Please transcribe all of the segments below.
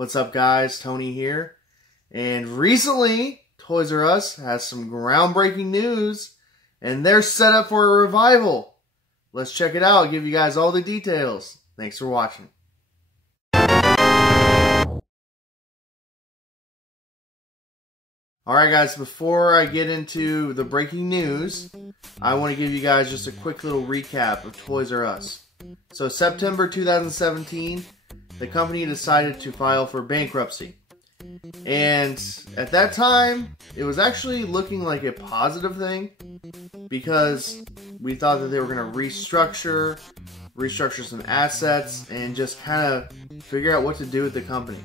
What's up, guys? Tony here. And recently, Toys R Us has some groundbreaking news, and they're set up for a revival. Let's check it out. I'll give you guys all the details. Thanks for watching. Alright guys, before I get into the breaking news, I want to give you guys just a quick little recap of Toys R Us. So September 2017, the company decided to file for bankruptcy. And at that time, it was actually looking like a positive thing because we thought that they were going to restructure some assets and just kind of figure out what to do with the company.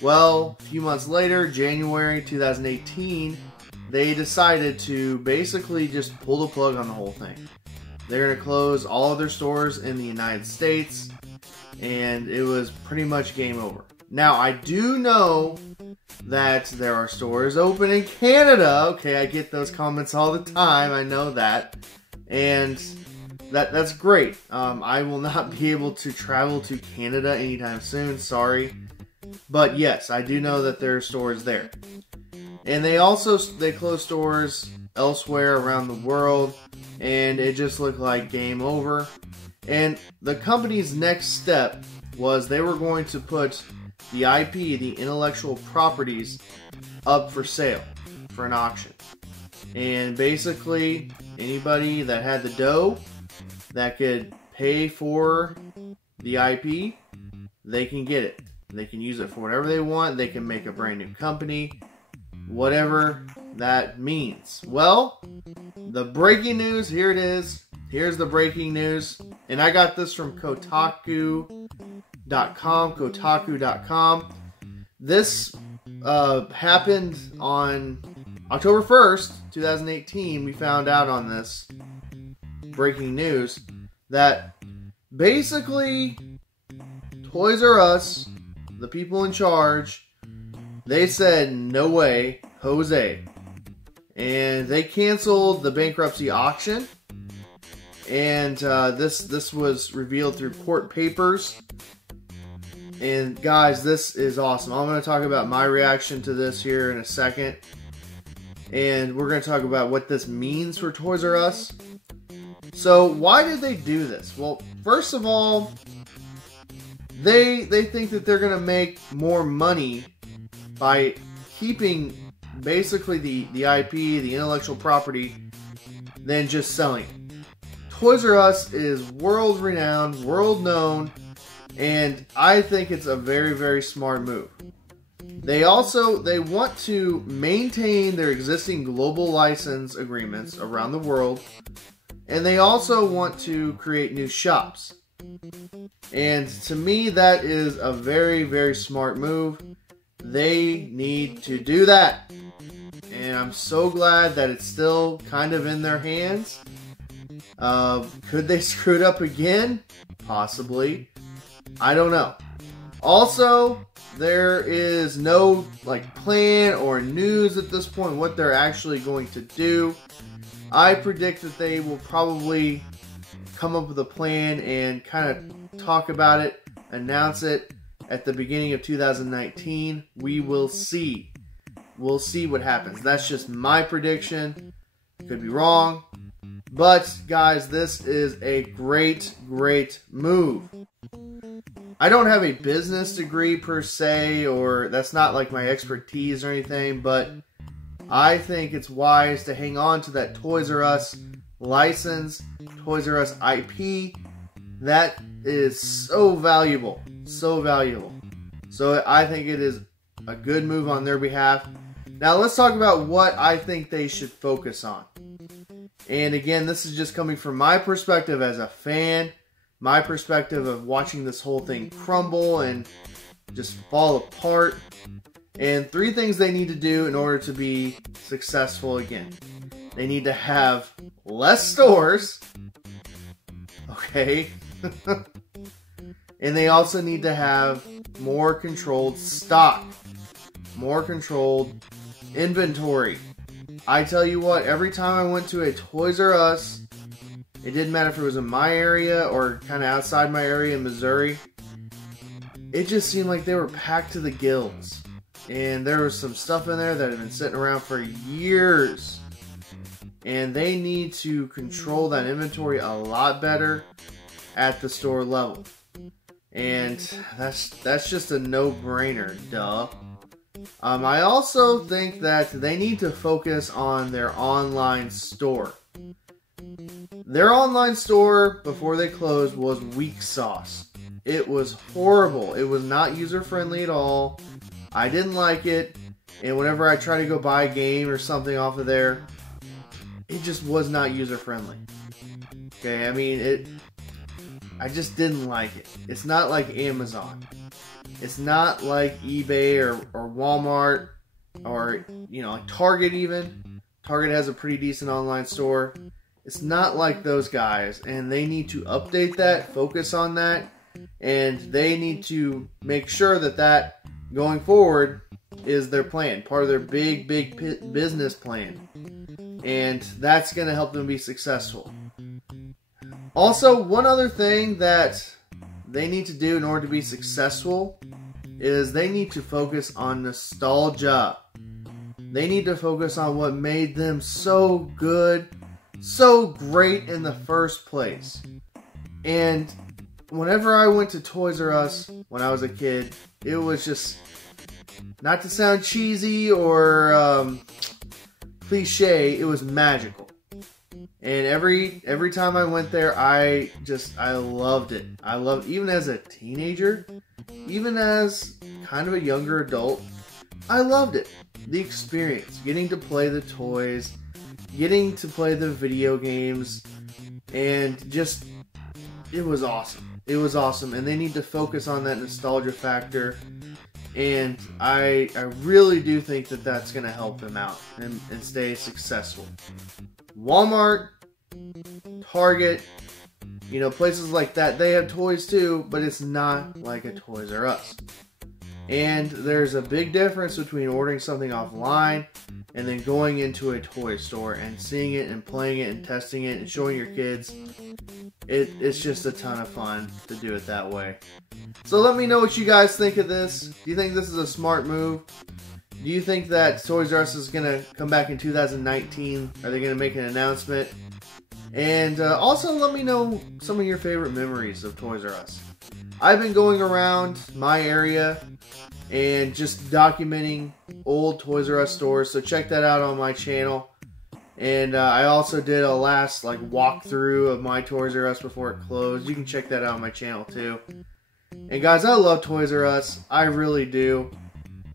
Well, a few months later, January 2018, they decided to basically just pull the plug on the whole thing. They're going to close all of their stores in the United States, and it was pretty much game over. Now, I do know that there are stores open in Canada. Okay, I get those comments all the time. I know that. And that's great. I will not be able to travel to Canada anytime soon. Sorry. But yes, I do know that there are stores there. And they closed stores elsewhere around the world, and it just looked like game over. And the company's next step was they were going to put the IP, the intellectual properties, up for sale for an auction. And basically, anybody that had the dough that could pay for the IP, they can get it. They can use it for whatever they want. They can make a brand new company, whatever that means. Well, the breaking news, here it is. Here's the breaking news. And I got this from Kotaku.com. This happened on October 1st, 2018. We found out on this breaking news that basically Toys R Us, the people in charge, they said no way, Jose. And they canceled the bankruptcy auction. And this was revealed through court papers. And guys, this is awesome. I'm going to talk about my reaction to this here in a second. And we're going to talk about what this means for Toys R Us. So why did they do this? Well, first of all, they think that they're going to make more money by keeping basically the IP, the intellectual property, than just selling it. Toys R Us is world renowned, world known, and I think it's a very, very smart move. They want to maintain their existing global license agreements around the world, and they also want to create new shops. And to me, that is a very, very smart move. They need to do that. And I'm so glad that it's still kind of in their hands. Could they screw it up again? Possibly. I don't know. Also, there is no plan or news at this point what they're actually going to do. I predict that they will probably come up with a plan and kind of talk about it, announce it at the beginning of 2019. We will see. We'll see what happens. That's just my prediction. Could be wrong. But guys, this is a great, great move. I don't have a business degree per se, or that's not like my expertise or anything, but I think it's wise to hang on to that Toys R Us license, Toys R Us IP. That is so valuable, so valuable. So I think it is a good move on their behalf. Now let's talk about what I think they should focus on. And again, this is just coming from my perspective as a fan, my perspective of watching this whole thing crumble and just fall apart. And 3 things they need to do in order to be successful again. They need to have less stores. Okay. And they also need to have more controlled stock. More controlled inventory. I tell you what, every time I went to a Toys R Us, it didn't matter if it was in my area or kind of outside my area in Missouri, it just seemed like they were packed to the gills. And there was some stuff in there that had been sitting around for years. And they need to control that inventory a lot better at the store level. And that's just a no-brainer, duh. I also think that they need to focus on their online store. Their online store, before they closed, was weak sauce. It was horrible. It was not user-friendly at all. I didn't like it. And whenever I try to go buy a game or something off of there, it just was not user-friendly. Okay, I mean, I just didn't like it. It's not like Amazon. It's not like eBay or Walmart or, you know, like Target even. Target has a pretty decent online store. It's not like those guys, and they need to update that, focus on that, and they need to make sure that going forward is their plan, part of their big business plan. And that's going to help them be successful. Also, one other thing that they need to do in order to be successful is they need to focus on nostalgia. They need to focus on what made them so good, so great in the first place. And whenever I went to Toys R Us when I was a kid, it was just, not to sound cheesy or cliche, it was magical. And every time I went there, I loved it. I loved, even as a teenager, even as kind of a younger adult, I loved it. The experience, getting to play the toys, getting to play the video games, and just, it was awesome. It was awesome, and they need to focus on that nostalgia factor. And I really do think that that's going to help them out and stay successful. Walmart, Target, you know, places like that, they have toys too, but it's not like a Toys R Us. And there's a big difference between ordering something offline and then going into a toy store and seeing it and playing it and testing it and showing your kids. It's just a ton of fun to do it that way. So let me know what you guys think of this. Do you think this is a smart move? Do you think that Toys R Us is going to come back in 2019? Are they going to make an announcement? And also let me know some of your favorite memories of Toys R Us. I've been going around my area and just documenting old Toys R Us stores, so check that out on my channel. And I also did a last walkthrough of my Toys R Us before it closed. You can check that out on my channel too. And guys, I love Toys R Us. I really do.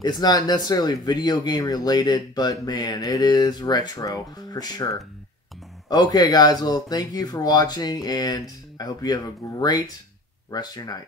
It's not necessarily video game related, but man, it is retro for sure. Okay guys, well thank you for watching, and I hope you have a great rest of your night.